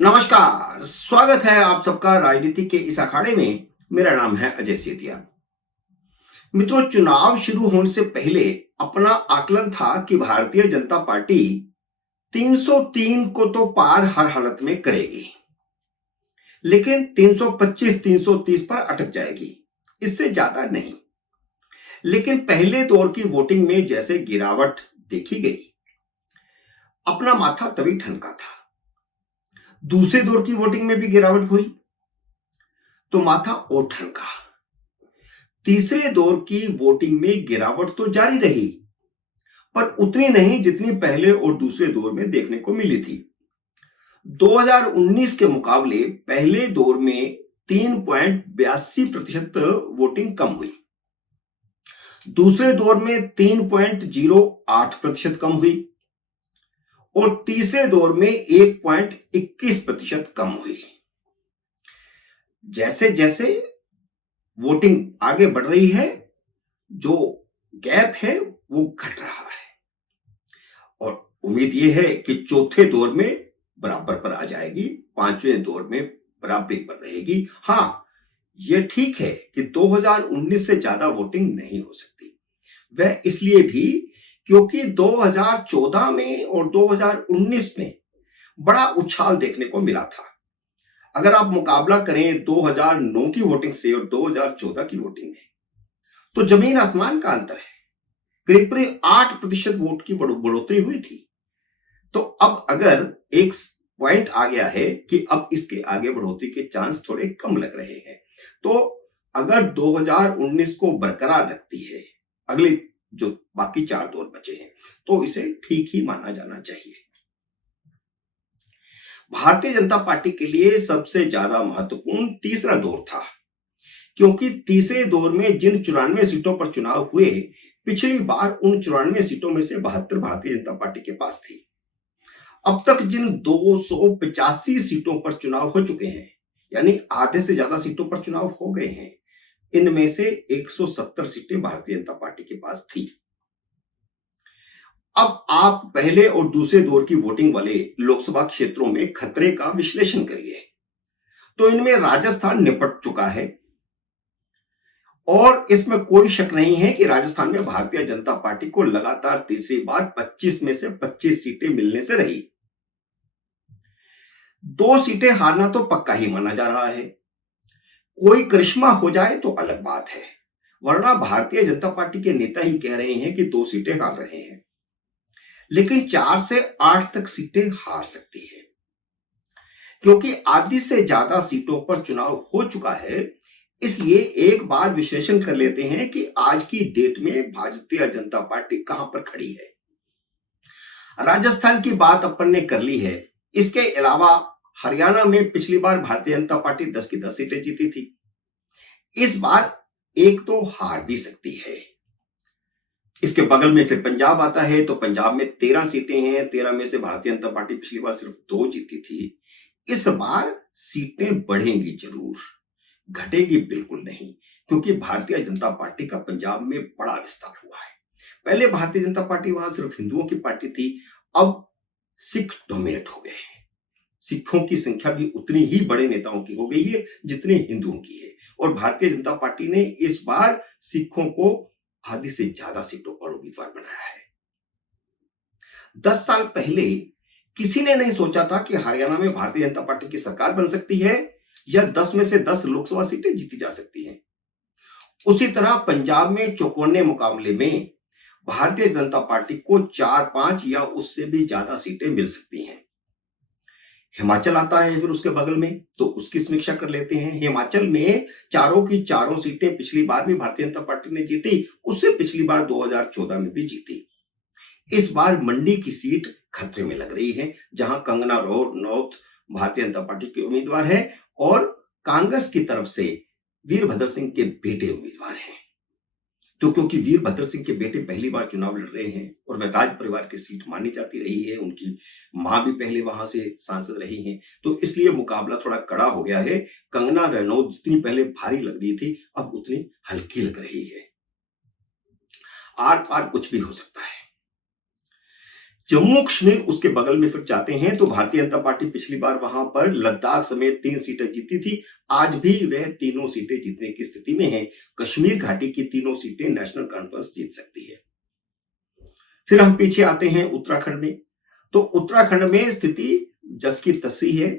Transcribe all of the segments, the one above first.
नमस्कार, स्वागत है आप सबका राजनीति के इस अखाड़े में। मेरा नाम है अजय सेतिया। मित्रों, चुनाव शुरू होने से पहले अपना आकलन था कि भारतीय जनता पार्टी 303 को तो पार हर हालत में करेगी, लेकिन 325 330 पर अटक जाएगी, इससे ज्यादा नहीं। लेकिन पहले दौर की वोटिंग में जैसे गिरावट देखी गई, अपना माथा तभी ठनका था। दूसरे दौर की वोटिंग में भी गिरावट हुई तो माथा और ठनका। तीसरे दौर की वोटिंग में गिरावट तो जारी रही, पर उतनी नहीं जितनी पहले और दूसरे दौर में देखने को मिली थी। 2019 के मुकाबले पहले दौर में 3.82% वोटिंग कम हुई, दूसरे दौर में 3.08% कम हुई और तीसरे दौर में 1.21% कम हुई। जैसे जैसे वोटिंग आगे बढ़ रही है, जो गैप है वो घट रहा है और उम्मीद ये है कि चौथे दौर में बराबर पर आ जाएगी, पांचवें दौर में बराबरी पर रहेगी। हाँ, ये ठीक है कि 2019 से ज्यादा वोटिंग नहीं हो सकती। वह इसलिए भी क्योंकि 2014 में और 2019 में बड़ा उछाल देखने को मिला था। अगर आप मुकाबला करें 2009 की वोटिंग से और 2014 की वोटिंग में, तो जमीन आसमान का अंतर है। करीब 8% वोट की बढ़ोतरी हुई थी। तो अब अगर एक पॉइंट आ गया है कि अब इसके आगे बढ़ोतरी के चांस थोड़े कम लग रहे हैं, तो अगर 2019 को बरकरार रखती है अगले जो बाकी 4 दौर बचे हैं, तो इसे ठीक ही माना जाना चाहिए। भारतीय जनता पार्टी के लिए सबसे ज्यादा महत्वपूर्ण तीसरा दौर था, क्योंकि तीसरे दौर में जिन 94 सीटों पर चुनाव हुए, पिछली बार उन 94 सीटों में से 72 भारतीय जनता पार्टी के पास थी। अब तक जिन 285 सीटों पर चुनाव हो चुके हैं, यानी आधे से ज्यादा सीटों पर चुनाव हो गए हैं, इनमें से 170 सीटें भारतीय जनता पार्टी के पास थी। अब आप पहले और दूसरे दौर की वोटिंग वाले लोकसभा क्षेत्रों में खतरे का विश्लेषण करिए, तो इनमें राजस्थान निपट चुका है और इसमें कोई शक नहीं है कि राजस्थान में भारतीय जनता पार्टी को लगातार तीसरी बार 25 में से 25 सीटें मिलने से रही। 2 सीटें हारना तो पक्का ही माना जा रहा है। कोई करिश्मा हो जाए तो अलग बात है, वरना भारतीय जनता पार्टी के नेता ही कह रहे हैं कि 2 सीटें हार रहे हैं, लेकिन 4 से 8 तक सीटें हार सकती है, क्योंकि आधी से ज्यादा सीटों पर चुनाव हो चुका है। इसलिए एक बार विश्लेषण कर लेते हैं कि आज की डेट में भारतीय जनता पार्टी कहां पर खड़ी है। राजस्थान की बात अपन ने कर ली है। इसके अलावा हरियाणा में पिछली बार भारतीय जनता पार्टी 10 की 10 सीटें जीती थी। इस बार एक तो हार भी सकती है। इसके बगल में फिर पंजाब आता है, तो पंजाब में 13 सीटें हैं। 13 में से भारतीय जनता पार्टी पिछली बार सिर्फ 2 जीती थी। इस बार सीटें बढ़ेंगी जरूर, घटेगी बिल्कुल नहीं, क्योंकि भारतीय जनता पार्टी का पंजाब में बड़ा विस्तार हुआ है। पहले भारतीय जनता पार्टी वहां सिर्फ हिंदुओं की पार्टी थी, अब सिख डोमिनेट हो गए हैं। सिखों की संख्या भी उतनी ही बड़े नेताओं की हो गई है जितनी हिंदुओं की है, और भारतीय जनता पार्टी ने इस बार सिखों को आधी से ज्यादा सीटों पर उम्मीदवार बनाया है। 10 साल पहले किसी ने नहीं सोचा था कि हरियाणा में भारतीय जनता पार्टी की सरकार बन सकती है या 10 में से 10 लोकसभा सीटें जीती जा सकती हैं। उसी तरह पंजाब में चौकोने मुकाबले में भारतीय जनता पार्टी को 4-5 या उससे भी ज्यादा सीटें मिल सकती हैं। हिमाचल आता है फिर उसके बगल में, तो उसकी समीक्षा कर लेते हैं। हिमाचल में चारों की चारों सीटें पिछली बार भी भारतीय जनता पार्टी ने जीती, उससे पिछली बार 2014 में भी जीती। इस बार मंडी की सीट खतरे में लग रही है, जहां कंगना रनौत भारतीय जनता पार्टी के उम्मीदवार है और कांग्रेस की तरफ से वीरभद्र सिंह के बेटे उम्मीदवार हैं। तो क्योंकि वीरभद्र सिंह के बेटे पहली बार चुनाव लड़ रहे हैं और वह राज परिवार की सीट मानी जाती रही है, उनकी मां भी पहले वहां से सांसद रही हैं, तो इसलिए मुकाबला थोड़ा कड़ा हो गया है। कंगना रनौत जितनी पहले भारी लग रही थी, अब उतनी हल्की लग रही है। आर पार कुछ भी हो सकता है। जम्मू कश्मीर उसके बगल में फिर जाते हैं तो भारतीय जनता पार्टी पिछली बार वहां पर लद्दाख समेत 3 सीटें जीती थी। आज भी वह तीनों सीटें जीतने की स्थिति में है। कश्मीर घाटी की तीनों सीटें नेशनल कॉन्फ्रेंस जीत सकती है। फिर हम पीछे आते हैं उत्तराखंड में। तो उत्तराखंड में स्थिति जस की तसी है।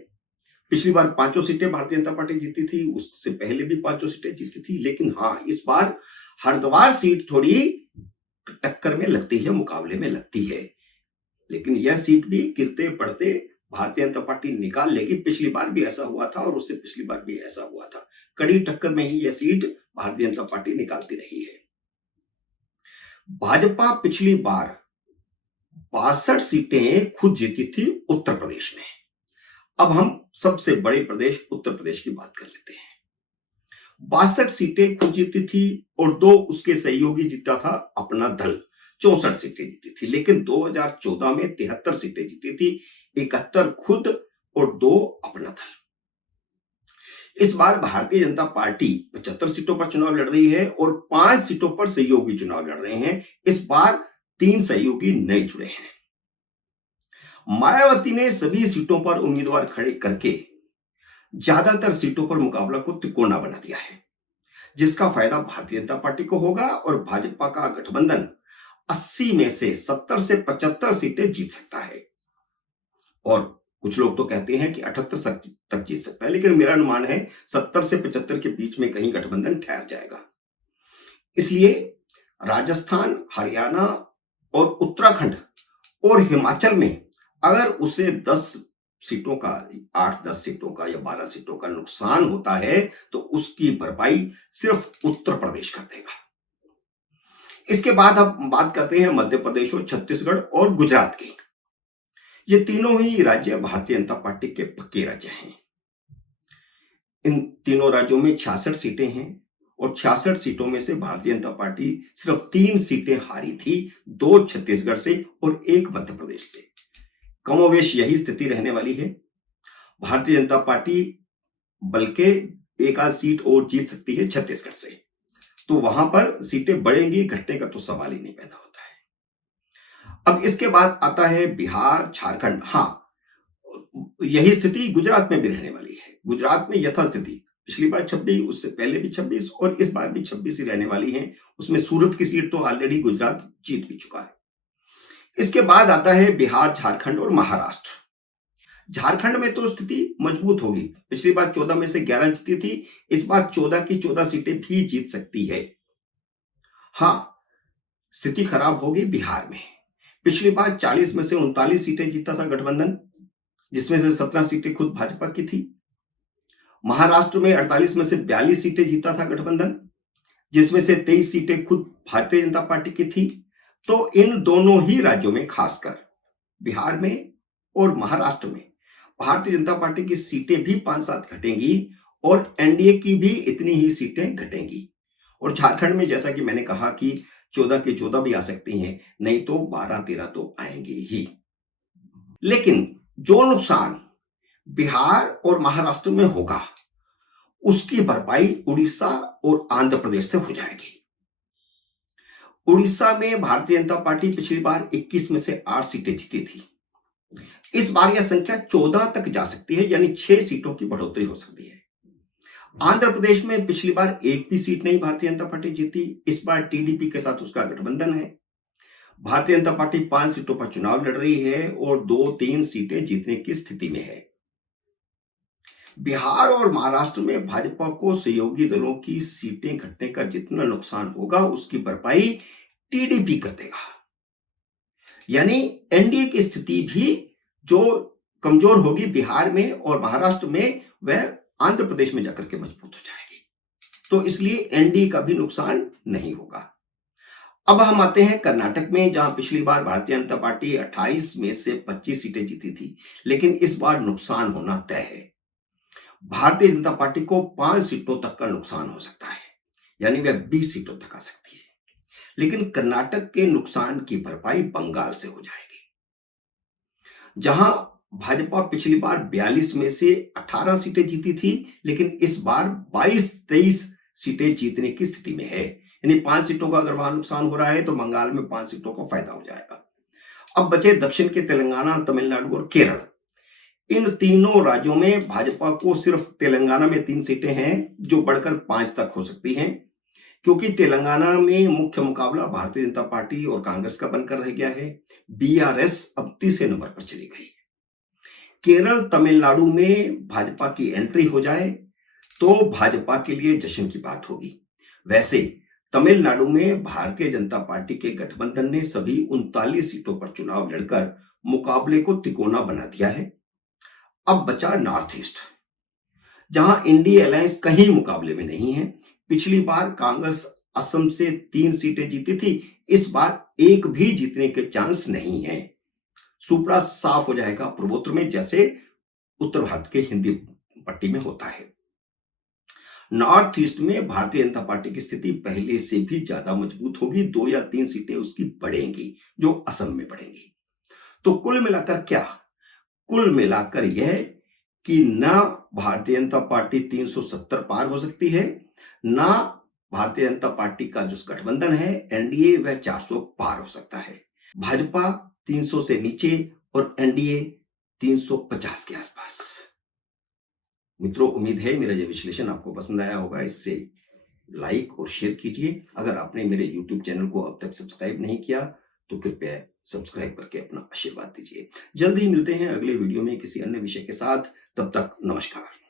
पिछली बार 5 सीटें भारतीय जनता पार्टी जीती थी, उससे पहले भी 5 सीटें जीती थी। लेकिन हाँ, इस बार हरिद्वार सीट थोड़ी टक्कर में लगती है, मुकाबले में लगती है। लेकिन यह सीट भी गिरते पड़ते भारतीय जनता पार्टी निकाल लेगी। पिछली बार भी ऐसा हुआ था और उससे पिछली बार भी ऐसा हुआ था। कड़ी टक्कर में ही यह सीट भारतीय जनता पार्टी निकालती रही है। भाजपा पिछली बार 62 सीटें खुद जीती थी उत्तर प्रदेश में। अब हम सबसे बड़े प्रदेश उत्तर प्रदेश की बात कर लेते हैं। 62 सीटें खुद जीती थी और 2 उसके सहयोगी जीता था अपना दल। 64 सीटें जीती थी। लेकिन 2014 में 73 सीटें जीती थी, 71 खुद और 2 अपना दल। इस बार भारतीय जनता पार्टी 75 सीटों पर चुनाव लड़ रही है और 5 सीटों पर सहयोगी चुनाव लड़ रहे हैं। इस बार 3 सहयोगी नए जुड़े हैं। मायावती ने सभी सीटों पर उम्मीदवार खड़े करके ज्यादातर सीटों पर मुकाबला को तिकोना बना दिया है, जिसका फायदा भारतीय जनता पार्टी को होगा और भाजपा का गठबंधन 80 में से 70 से 75 सीटें जीत सकता है। और कुछ लोग तो कहते हैं कि 78 तक जीत सकता है, लेकिन मेरा अनुमान है 70 से 75 के बीच में कहीं गठबंधन ठहर जाएगा। इसलिए राजस्थान, हरियाणा और उत्तराखंड और हिमाचल में अगर उसे 10 सीटों का, 8-10 सीटों का या 12 सीटों का नुकसान होता है तो उसकी भरपाई सिर्फ उत्तर प्रदेश कर देगा। इसके बाद हम बात करते हैं मध्य प्रदेश और छत्तीसगढ़ और गुजरात की। ये तीनों ही राज्य भारतीय जनता पार्टी के पक्के राज्य हैं। इन तीनों राज्यों में 66 सीटें हैं और 66 सीटों में से भारतीय जनता पार्टी सिर्फ 3 सीटें हारी थी, 2 छत्तीसगढ़ से और 1 मध्य प्रदेश से। कमोवेश यही स्थिति रहने वाली है। भारतीय जनता पार्टी बल्कि 1 आध सीट और जीत सकती है छत्तीसगढ़ से, तो वहां पर सीटें बढ़ेंगी, घटने का तो सवाल ही नहीं पैदा होता है। अब इसके बाद आता है बिहार, झारखंड। हाँ, यही स्थिति गुजरात में भी रहने वाली है। गुजरात में यथास्थिति, पिछली बार 26, उससे पहले भी 26 और इस बार भी 26 ही रहने वाली है। उसमें सूरत की सीट तो ऑलरेडी गुजरात जीत भी चुका है। इसके बाद आता है बिहार, झारखंड और महाराष्ट्र। झारखंड में तो स्थिति मजबूत होगी। पिछली बार 14 में से 11 जीती थी, इस बार 14 की 14 सीटें भी जीत सकती है। हाँ, स्थिति खराब होगी बिहार में। पिछली बार 40 में से 39 सीटें जीता था गठबंधन, जिसमें से 17 सीटें खुद भाजपा की थी। महाराष्ट्र में 48 में से 42 सीटें जीता था गठबंधन, जिसमें से 23 सीटें खुद भारतीय जनता पार्टी की थी। तो इन दोनों ही राज्यों में, खासकर बिहार में और महाराष्ट्र में, भारतीय जनता पार्टी की सीटें भी 5-7 घटेंगी और एनडीए की भी इतनी ही सीटें घटेंगी। और झारखंड में जैसा कि मैंने कहा कि 14 की 14 भी आ सकती हैं, नहीं तो 12-13 तो आएंगी ही। लेकिन जो नुकसान बिहार और महाराष्ट्र में होगा, उसकी भरपाई उड़ीसा और आंध्र प्रदेश से हो जाएगी। उड़ीसा में भारतीय जनता पार्टी पिछली बार 21 में से 8 सीटें जीती थी। इस बार यह संख्या 14 तक जा सकती है, यानी 6 सीटों की बढ़ोतरी हो सकती है। आंध्र प्रदेश में पिछली बार एक भी सीट नहीं भारतीय जनता पार्टी जीती, इस बार टीडीपी के साथ उसका गठबंधन है। भारतीय जनता पार्टी 5 सीटों पर चुनाव लड़ रही है और 2-3 सीटें जीतने की स्थिति में है। बिहार और महाराष्ट्र में भाजपा को सहयोगी दलों की सीटें घटने का जितना नुकसान होगा, उसकी भरपाई टीडीपी कर देगा। यानी एनडीए की स्थिति भी जो कमजोर होगी बिहार में और महाराष्ट्र में, वह आंध्र प्रदेश में जाकर के मजबूत हो जाएगी। तो इसलिए एनडीए का भी नुकसान नहीं होगा। अब हम आते हैं कर्नाटक में, जहां पिछली बार भारतीय जनता पार्टी 28 में से 25 सीटें जीती थी, लेकिन इस बार नुकसान होना तय है। भारतीय जनता पार्टी को 5 सीटों तक का नुकसान हो सकता है, यानी वह 20 सीटों तक आ सकती है। लेकिन कर्नाटक के नुकसान की भरपाई बंगाल से हो जाएगी, जहां भाजपा पिछली बार 42 में से 18 सीटें जीती थी, लेकिन इस बार 22-23 सीटें जीतने की स्थिति में है। यानी 5 सीटों का अगर वहां नुकसान हो रहा है तो बंगाल में 5 सीटों का फायदा हो जाएगा। अब बचे दक्षिण के तेलंगाना, तमिलनाडु और केरल। इन तीनों राज्यों में भाजपा को सिर्फ तेलंगाना में 3 सीटें हैं जो बढ़कर 5 तक हो सकती हैं, क्योंकि तेलंगाना में मुख्य मुकाबला भारतीय जनता पार्टी और कांग्रेस का बनकर रह गया है। बीआरएस अब तीसरे नंबर पर चली गई। केरल, तमिलनाडु में भाजपा की एंट्री हो जाए तो भाजपा के लिए जश्न की बात होगी। वैसे तमिलनाडु में भारतीय जनता पार्टी के गठबंधन ने सभी 39 सीटों पर चुनाव लड़कर मुकाबले को तिकोना बना दिया है। अब बचा नॉर्थ ईस्ट, जहां इंडिया अलायंस कहीं मुकाबले में नहीं है। पिछली बार कांग्रेस असम से 3 सीटें जीती थी, इस बार एक भी जीतने के चांस नहीं है। सुपड़ा साफ हो जाएगा पूर्वोत्तर में, जैसे उत्तर भारत के हिंदी पट्टी में होता है। नॉर्थ ईस्ट में भारतीय जनता पार्टी की स्थिति पहले से भी ज्यादा मजबूत होगी। 2 या 3 सीटें उसकी बढ़ेंगी, जो असम में बढ़ेंगी। तो कुल मिलाकर क्या? कुल मिलाकर यह कि ना भारतीय जनता पार्टी 370 पार हो सकती है, ना भारतीय जनता पार्टी का जो गठबंधन है एनडीए वह 400 पार हो सकता है। भाजपा 300 से नीचे और एनडीए 350 के आसपास। मित्रों, उम्मीद है मेरा यह विश्लेषण आपको पसंद आया होगा। इससे लाइक और शेयर कीजिए। अगर आपने मेरे यूट्यूब चैनल को अब तक सब्सक्राइब नहीं किया तो कृपया सब्सक्राइब करके अपना आशीर्वाद दीजिए। जल्द ही मिलते हैं अगले वीडियो में किसी अन्य विषय के साथ। तब तक नमस्कार।